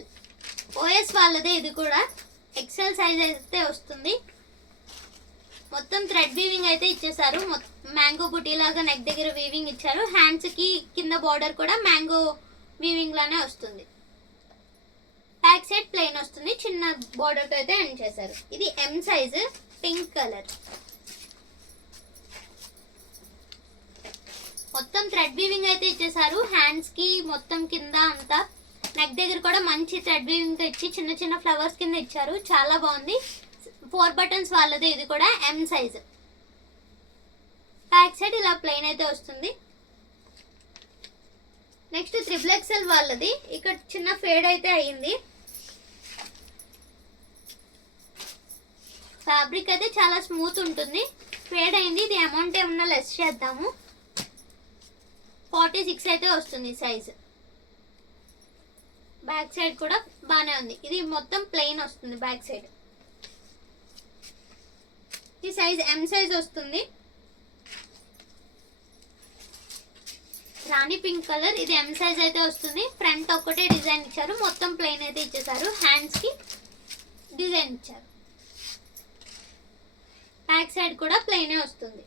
ఓఎస్ వాళ్ళదే. ఇది కూడా XL సైజ్ అయితే వస్తుంది. మొత్తం థ్రెడ్ వీవింగ్ అయితే ఇచ్చేసారు. మ్యాంగో బుటీ లాగా నెక్ దగ్గర వీవింగ్ ఇచ్చారు. హ్యాండ్స్ కి కింద బార్డర్ కూడా మ్యాంగో వీవింగ్ లానే వస్తుంది. బ్యాక్ సైడ్ ప్లెయిన్ వస్తుంది, చిన్న బోర్డర్ తో అయితే ఎండ్ చేశారు. ఇది ఎం సైజ్, పింక్ కలర్. మొత్తం థ్రెడ్ వీవింగ్ అయితే ఇచ్చేసారు. హ్యాండ్స్ కి మొత్తం కింద అంతా, నెక్ దగ్గర కూడా మంచి థ్రెడ్ వీవింగ్ తో ఇచ్చి చిన్న చిన్న ఫ్లవర్స్ కింద ఇచ్చారు. చాలా బాగుంది. 4 బటన్స్ వాళ్ళది. ఇది కూడా ఎం సైజ్. బ్యాక్ సైడ్ ఇలా ప్లెయిన్ అయితే వస్తుంది. నెక్స్ట్ XXL వాళ్ళది. ఇక్కడ చిన్న ఫేడ్ అయితే అయ్యింది. ఫ్యాబ్రిక్ అయితే చాలా స్మూత్ ఉంటుంది. ఫేడ్ అయింది. ఇది అమౌంట్ ఏమన్నా లెస్ చేద్దాము. 46 అయితే వస్తుంది సైజ్. బ్యాక్ సైడ్ కూడా బాగానే ఉంది. ఇది మొత్తం ప్లెయిన్ వస్తుంది బ్యాక్ సైడ్. ఈ సైజ్ ఎం సైజ్ వస్తుంది. రాణి పింక్ కలర్. ఇది ఎం సైజ్ అయితే వస్తుంది. ఫ్రంట్ ఒక్కటే డిజైన్ ఇచ్చారు, మొత్తం ప్లెయిన్ అయితే ఇచ్చేసారు. హ్యాండ్స్ కి డిజైన్ ఇచ్చారు. బ్యాక్ సైడ్ కూడా ప్లెయినే వస్తుంది.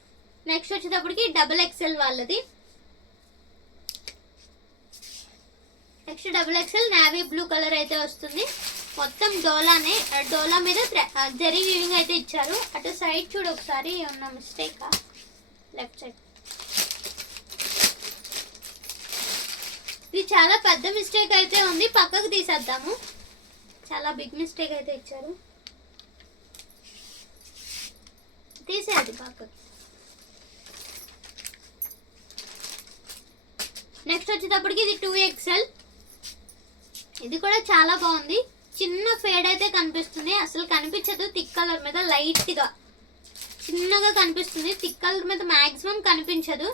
నెక్స్ట్ వచ్చేటప్పటికి XXL వాళ్ళది. Next XXL navy blue colour అయితే వస్తుంది. మొత్తం డోలానే, డోలా మీద జరీ వీవింగ్ అయితే ఇచ్చారు. అటు సైడ్ చూడు ఒకసారి, ఏమన్నా మిస్టేకా? లెఫ్ట్ సైడ్ ఇది చాలా పెద్ద మిస్టేక్ అయితే ఉంది, పక్కకు తీసేద్దాము. చాలా బిగ్ మిస్టేక్ అయితే ఇచ్చారు, తీసేది పక్కకు. నెక్స్ట్ వచ్చేటప్పటికి ఇది 2XL. ఇది కూడా చాలా బాగుంది. చిన్న ఫేడ్ అయితే కనిపిస్తుంది, అసలు కనిపించదు. థిక్ కలర్ మీద లైట్ గా చిన్నగా కనిపిస్తుంది. థిక్ కలర్ మీద మాక్సిమం కనిపించదు.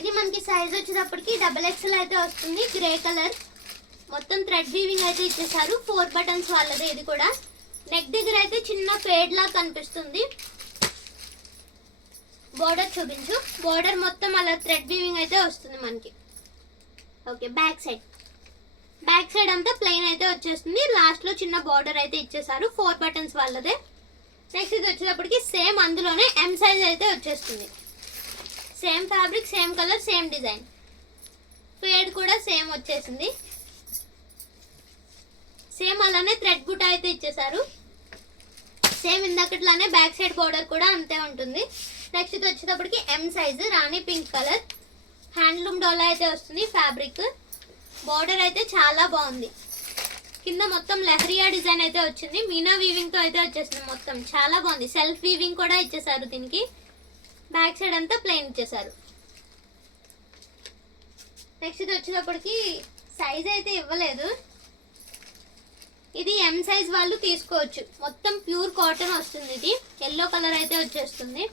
ఇది మనకి సైజ్ వచ్చేటప్పటికి XXL అయితే వస్తుంది. Grey colour. మొత్తం థ్రెడ్ వీవింగ్ అయితే ఇచ్చేసారు. 4 బటన్స్ వాళ్ళది. ఇది కూడా నెక్ దగ్గర అయితే చిన్న ఫేడ్ లా కనిపిస్తుంది. బోర్డర్ చూపించు. బోర్డర్ మొత్తం అలా థ్రెడ్ వీవింగ్ అయితే వస్తుంది మనకి. ఓకే, బ్యాక్ సైడ్ అంతా ప్లెయిన్ అయితే వచ్చేస్తుంది. లాస్ట్ లో చిన్న బార్డర్ అయితే ఇచ్చేసారు. 4 బటన్స్ వాళ్ళదే. నెక్స్ట్ ఇది వచ్చేటప్పటికి సేమ్ అందులోనే ఎం సైజ్ అయితే వచ్చేస్తుంది. Same fabric, same colour, same design. Fade కూడా సేమ్ వచ్చేసింది. సేమ్ అలానే థ్రెడ్ బుట్ట అయితే ఇచ్చేసారు. సేమ్ ఇందాకట్లానే బ్యాక్ సైడ్ బార్డర్ కూడా అంతే ఉంటుంది. నెక్స్ట్ ఇది వచ్చేటప్పటికి ఎం సైజ్, రాణి పింక్ కలర్. హ్యాండ్లూమ్ డోలా అయితే వస్తుంది. ఫ్యాబ్రిక్ బార్డర్ అయితే చాలా బాగుంది. కింద మొత్తం లెహరియా డిజైన్ అయితే వచ్చింది. మీనా వీవింగ్ తో అయితే వచ్చేసింది. మొత్తం చాలా బాగుంది. సెల్ఫ్ వీవింగ్ కూడా ఇచ్చేసారు దీనికి. బ్యాక్ సైడ్ అంతా ప్లెయిన్ ఇచ్చేసారు. నెక్స్ట్ ఇది వచ్చేటప్పటికి సైజ్ అయితే ఇవ్వలేదు. ఇది ఎం సైజ్ వాళ్ళు తీసుకోవచ్చు. మొత్తం ప్యూర్ కాటన్ వస్తుంది. ఇది ఎల్లో కలర్ అయితే వచ్చేస్తుంది.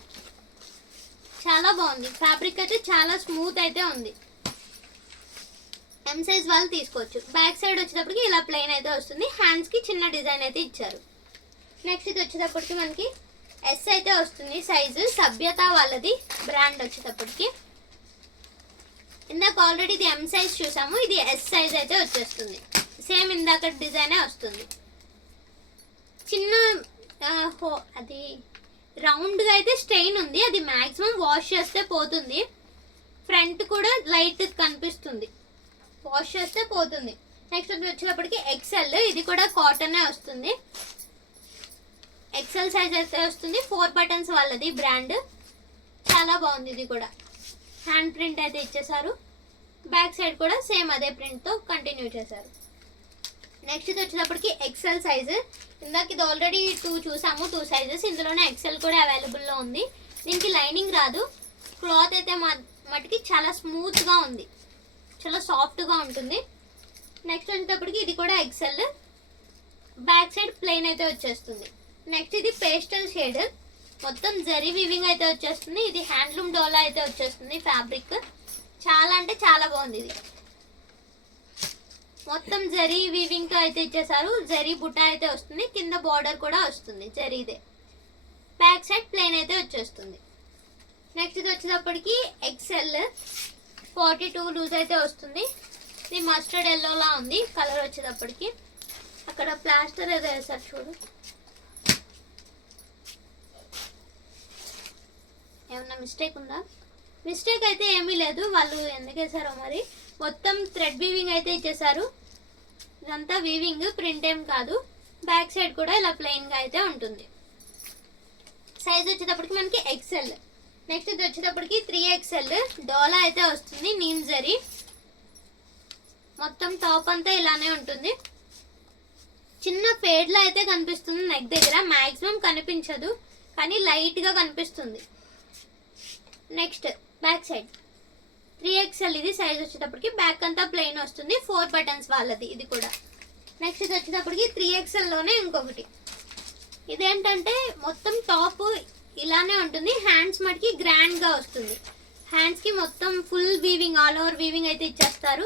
చాలా బాగుంది. ఫ్యాబ్రిక్ అయితే చాలా స్మూత్ అయితే ఉంది. ఎం సైజ్ వాళ్ళు తీసుకోవచ్చు. బ్యాక్ సైడ్ వచ్చేటప్పటికి ఇలా ప్లెయిన్ అయితే వస్తుంది. హ్యాండ్స్ కి చిన్న డిజైన్ అయితే ఇచ్చారు. నెక్స్ట్ ఇది వచ్చేటప్పటికి మనకి ఎస్ అయితే వస్తుంది సైజు. సభ్యత వాళ్ళది బ్రాండ్ వచ్చేటప్పటికి. ఇందాక ఆల్రెడీ ఇది ఎం సైజ్ చూసాము. ఇది ఎస్ సైజ్ అయితే వచ్చేస్తుంది. సేమ్ ఇందాక డిజైనే వస్తుంది. చిన్న అది రౌండ్గా అయితే స్టెయిన్ ఉంది. అది మ్యాక్సిమం వాష్ చేస్తే పోతుంది. ఫ్రంట్ కూడా లైట్ కనిపిస్తుంది, వాష్ చేస్తే పోతుంది. నెక్స్ట్ వచ్చేటప్పటికి XL. ఇది కూడా కాటనే వస్తుంది. XL సైజ్ అయితే వస్తుంది. 4 బటన్స్ వాళ్ళది బ్రాండ్. చాలా బాగుంది. ఇది కూడా హ్యాండ్ ప్రింట్ అయితే ఇచ్చేసారు. బ్యాక్ సైడ్ కూడా సేమ్ అదే ప్రింట్తో కంటిన్యూ చేశారు. నెక్స్ట్ ఇది వచ్చేటప్పటికి XL సైజు. ఇందాక ఇది ఆల్రెడీ 2 చూసాము, 2 సైజెస్. ఇందులోనే XL కూడా అవైలబుల్లో ఉంది. దీనికి లైనింగ్ రాదు. క్లాత్ అయితే మటుకి చాలా స్మూత్గా ఉంది, చాలా సాఫ్ట్గా ఉంటుంది. నెక్స్ట్ వచ్చేటప్పటికి ఇది కూడా XL. బ్యాక్ సైడ్ ప్లెయిన్ అయితే వచ్చేస్తుంది. నెక్స్ట్ ఇది పేస్టల్ షేడ్. మొత్తం జరీ వీవింగ్ అయితే వచ్చేస్తుంది. ఇది హ్యాండ్లూమ్ డోలా అయితే వచ్చేస్తుంది. ఫ్యాబ్రిక్ చాలా అంటే చాలా బాగుంది. ఇది మొత్తం జరీ వీవింగ్ తో అయితే ఇచ్చేసారు. జరీ బుట్ట అయితే వస్తుంది. కింద బార్డర్ కూడా వస్తుంది జరీదే. బ్యాక్ సైడ్ ప్లెయిన్ అయితే వచ్చేస్తుంది. నెక్స్ట్ ఇది వచ్చేటప్పటికి XL 42 లూజ్ అయితే వస్తుంది. ఇది మస్టర్డ్ ఎల్లోలా ఉంది కలర్ వచ్చేటప్పటికి. అక్కడ ప్లాస్టర్ ఏదో వేసారు చూడు, ఏమన్నా మిస్టేక్ ఉందా? మిస్టేక్ అయితే ఏమీ లేదు, వాళ్ళు ఎందుకు వేసారో మరి. మొత్తం థ్రెడ్ వీవింగ్ అయితే ఇచ్చేసారు. ఇదంతా వీవింగ్, ప్రింట్ ఏం కాదు. బ్యాక్ సైడ్ కూడా ఇలా ప్లెయిన్గా అయితే ఉంటుంది. సైజ్ వచ్చేటప్పటికి మనకి ఎక్సెల్. నెక్స్ట్ ఇది వచ్చేటప్పటికి 3XL డోలా అయితే వస్తుంది, నీమ్ జరీ. మొత్తం టాప్ అంతా ఇలానే ఉంటుంది. చిన్న ఫేడ్లా అయితే కనిపిస్తుంది నెక్ దగ్గర, మ్యాక్సిమం కనిపించదు కానీ లైట్గా కనిపిస్తుంది. నెక్స్ట్ బ్యాక్ సైడ్ 3XL ఇది సైజ్ వచ్చేటప్పటికి. బ్యాక్ అంతా ప్లెయిన్ వస్తుంది, 4 బటన్స్ వాళ్ళది ఇది కూడా. నెక్స్ట్ ఇది వచ్చేటప్పటికి 3XLలోనే ఇంకొకటి. ఇదేంటంటే మొత్తం టాప్ ఇలానే ఉంటుంది, హ్యాండ్స్ మటుకి గ్రాండ్గా వస్తుంది. హ్యాండ్స్కి మొత్తం full weaving, all over weaving అయితే ఇచ్చేస్తారు.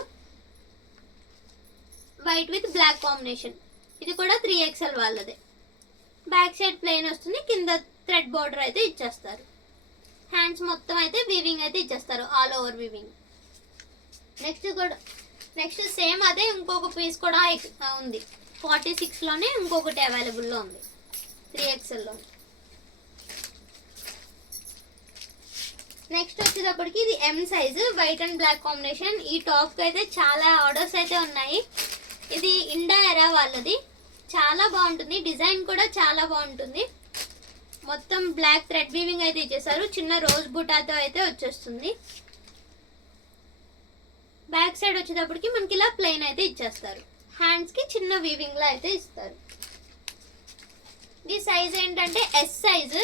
White with black combination. ఇది కూడా 3XL వాళ్ళదే. బ్యాక్ సైడ్ ప్లెయిన్ వస్తుంది, కింద థ్రెడ్ బార్డర్ అయితే ఇచ్చేస్తారు. హ్యాండ్స్ మొత్తం అయితే వీవింగ్ అయితే ఇచ్చేస్తారు, all over weaving. Next same అదే ఇంకొక పీస్ కూడా ఉంది. 46లోనే ఇంకొకటి అవైలబుల్లో ఉంది 3XLలో. నెక్స్ట్ వచ్చేటప్పటికి ఇది M size, white and black combination. ఈ టాప్కి అయితే చాలా ఆర్డర్స్ అయితే ఉన్నాయి. ఇది ఇండా ఎరా వాళ్ళది. చాలా బాగుంటుంది, డిజైన్ కూడా చాలా బాగుంటుంది. మొత్తం బ్లాక్ థ్రెడ్ వీవింగ్ అయితే ఇచ్చేసారు, చిన్న రోజ్ బుటాతో అయితే వచ్చేస్తుంది. బ్యాక్ సైడ్ వచ్చేటప్పటికి మనకి ఇలా ప్లెయిన్ అయితే ఇచ్చేస్తారు. హ్యాండ్స్కి చిన్న వీవింగ్లో అయితే ఇస్తారు. ఈ సైజ్ ఏంటంటే S సైజు,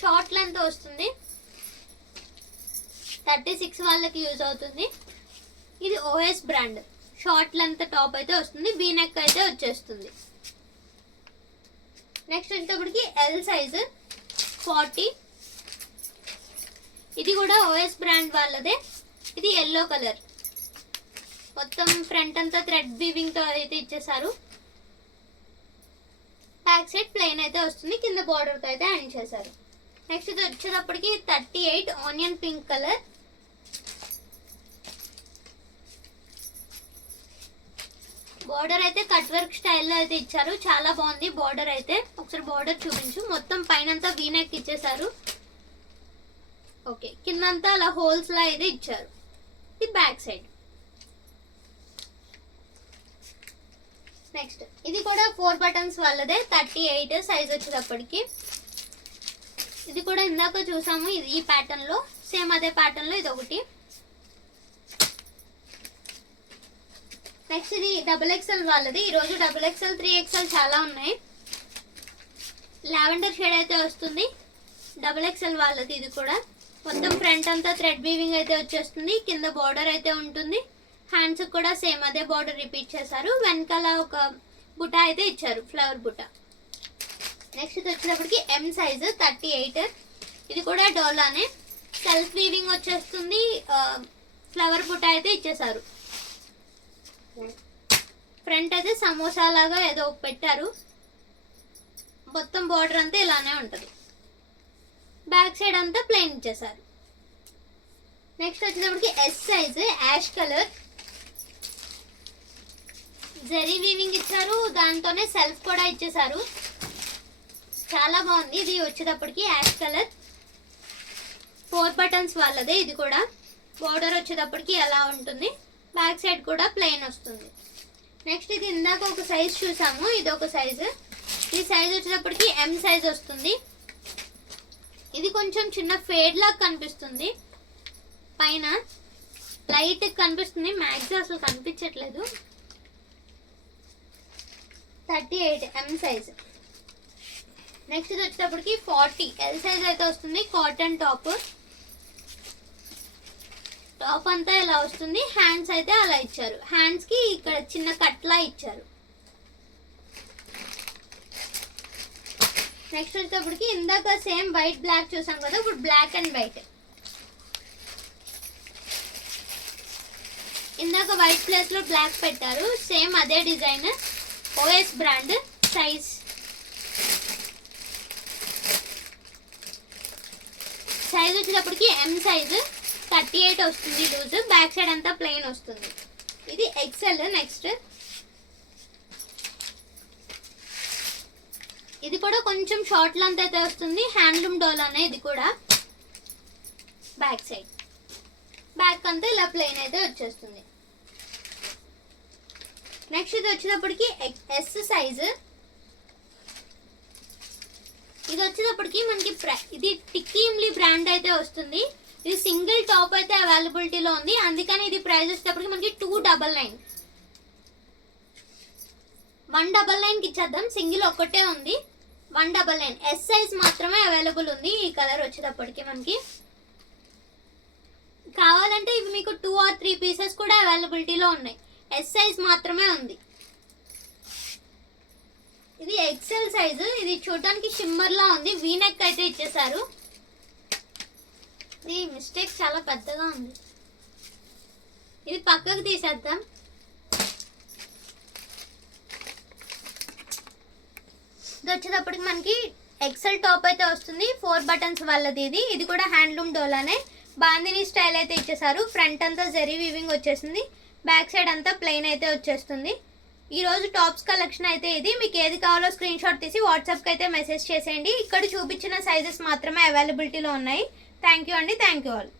షార్ట్ లెంత్ వస్తుంది. 36 వాళ్ళకి యూజ్ అవుతుంది. ఇది OS brand, short length top అయితే వస్తుంది, బీ నెక్ అయితే వచ్చేస్తుంది. నెక్స్ట్ వచ్చేటప్పటికి L సైజు 40. ఇది కూడా OS బ్రాండ్ వాళ్ళదే. ఇది ఎల్లో కలర్, మొత్తం ఫ్రంట్ అంతా థ్రెడ్ వీవింగ్తో అయితే ఇచ్చేసారు. బ్యాక్ సైడ్ ప్లెయిన్ అయితే వస్తుంది, కింద బార్డర్తో అయితే హ్యాండ్ చేశారు. నెక్స్ట్ ఇది వచ్చేటప్పటికి 38 ఆనియన్ పింక్ కలర్. బార్డర్ అయితే కట్ వర్క్ స్టైల్లో అయితే ఇచ్చారు, చాలా బాగుంది బార్డర్ అయితే. ఒకసారి బార్డర్ చూపించు. మొత్తం పైనంతా వీ నెక్ ఇచ్చేసారు. ఓకే, కిందంతా అలా హోల్స్ లా అయితే ఇచ్చారు. ఇది బ్యాక్ సైడ్. నెక్స్ట్ ఇది కూడా 4 బటన్స్ వాళ్ళదే, 38 సైజ్ వచ్చేటప్పటికి. ఇది కూడా ఇందాక చూసాము, ఇది ఈ ప్యాటర్న్లో, సేమ్ అదే ప్యాటర్న్లో ఇది ఒకటి. నెక్స్ట్ ఇది XXL వాళ్ళది. ఈరోజు XXL 3XL చాలా ఉన్నాయి. లావెండర్ షేడ్ అయితే వస్తుంది, XXL వాళ్ళది. ఇది కూడా మొత్తం ఫ్రంట్ అంతా థ్రెడ్ వీవింగ్ అయితే వచ్చేస్తుంది, కింద బార్డర్ అయితే ఉంటుంది. హ్యాండ్స్ కూడా సేమ్ అదే బార్డర్ రిపీట్ చేశారు. వెనకాల ఒక బుటా అయితే ఇచ్చారు, ఫ్లవర్ బుటా. నెక్స్ట్ ఇది వచ్చేటప్పటికి M సైజు 38. ఇది కూడా డోలానే, సెల్ఫ్ వీవింగ్ వచ్చేస్తుంది, ఫ్లవర్ బుటా అయితే ఇచ్చేసారు. ఫ్రంట్ అయితే సమోసా లాగా ఏదో పెట్టారు, మొత్తం బార్డర్ అంతా ఇలానే ఉంటుంది. బ్యాక్ సైడ్ అంతా ప్లెయిన్ ఇచ్చేసారు. నెక్స్ట్ వచ్చేటప్పటికి S size ash colour, zari weaving ఇచ్చారు, దాంతోనే సెల్ఫ్ కూడా ఇచ్చేసారు. చాలా బాగుంది. ఇది వచ్చేటప్పటికి యాష్ కలర్, 4 బటన్స్ వాళ్ళదే. ఇది కూడా బార్డర్ వచ్చేటప్పటికి ఎలా ఉంటుంది, బ్యాక్ సైడ్ కూడా ప్లెయిన్ వస్తుంది. నెక్స్ట్ ఇది ఇందాక ఒక సైజ్ చూసాము, ఇది ఒక సైజు. ఈ సైజ్ వచ్చేటప్పటికి M సైజ్ వస్తుంది. ఇది కొంచెం చిన్న ఫేడ్ లాగా కనిపిస్తుంది, పైన లైట్ కనిపిస్తుంది, మ్యాక్సిమం అసలు కనిపించట్లేదు. 38 M సైజ్. నెక్స్ట్ ఇది వచ్చేటప్పటికి 40 L సైజ్ అయితే వస్తుంది. కాటన్ టాప్, టాప్ అంతా ఇలా వస్తుంది. హ్యాండ్స్ అయితే అలా ఇచ్చారు, హ్యాండ్స్కి ఇక్కడ చిన్న కట్లా ఇచ్చారు. నెక్స్ట్ వచ్చేటప్పటికి ఇందాక సేమ్ వైట్ బ్లాక్ చూసాం కదా, ఇప్పుడు బ్లాక్ అండ్ వైట్. ఇందాక వైట్ ప్లేస్లో బ్లాక్ పెట్టారు, సేమ్ అదే డిజైన్, OS బ్రాండ్. సైజ్ వచ్చేటప్పటికి M సైజు 38 వస్తుంది లూజ్, బ్యాక్ సైడ్ అంతా ప్లెయిన్ వస్తుంది. ఇది XL. నెక్స్ట్ ఇది కూడా కొంచెం షార్ట్ లెంత్ అయితే వస్తుంది, హ్యాండ్లూమ్ డోలానే. ఇది కూడా బ్యాక్ సైడ్ బ్యాక్ అంతా ఇలా ప్లెయిన్ అయితే వచ్చేస్తుంది. నెక్స్ట్ ఇది వచ్చేటప్పటికి ఎస్ సైజు. ఇది వచ్చేటప్పటికి మనకి ఇది టిక్కీ ఇమ్లీ బ్రాండ్ అయితే వస్తుంది. ఇది సింగిల్ టాప్ అయితే అవైలబిలిటీలో ఉంది, అందుకని ఇది ప్రైస్ వచ్చేటప్పటికి మనకి 299. 199కి ఇచ్చేద్దాం. సింగిల్ ఒక్కటే ఉంది, 199. ఎస్ సైజ్ మాత్రమే అవైలబుల్ ఉంది. ఈ కలర్ వచ్చేటప్పటికి మనకి కావాలంటే ఇవి మీకు 2 or 3 పీసెస్ కూడా అవైలబిలిటీలో ఉన్నాయి. ఎస్ సైజ్ మాత్రమే ఉంది. ఇది ఎక్సెల్ సైజు. ఇది చూడడానికి షిమ్మర్ లా ఉంది, వీనెక్ అయితే ఇచ్చేసారు. ఇది మిస్టేక్ చాలా పెద్దగా ఉంది, ఇది పక్కకు తీసేద్దాం. ఇది వచ్చేటప్పటికి మనకి ఎక్సెల్ టాప్ అయితే వస్తుంది, 4 బటన్స్ వాళ్ళది. ఇది కూడా హ్యాండ్లూమ్ డోలానే, బాందిని స్టైల్ అయితే ఇచ్చేసారు. ఫ్రంట్ అంతా జరీ వీవింగ్ వచ్చేసింది, బ్యాక్ సైడ్ అంతా ప్లెయిన్ అయితే వచ్చేస్తుంది. ఈ రోజు టాప్స్ కలెక్షన్ అయితే ఇది. మీకు ఏది కావాలో స్క్రీన్ షాట్ తీసి వాట్సాప్కి అయితే మెసేజ్ చేసేయండి. ఇక్కడ చూపించిన సైజెస్ మాత్రమే అవైలబిలిటీలో ఉన్నాయి. థ్యాంక్ యూ అండి, థ్యాంక్ యూ ఆల్.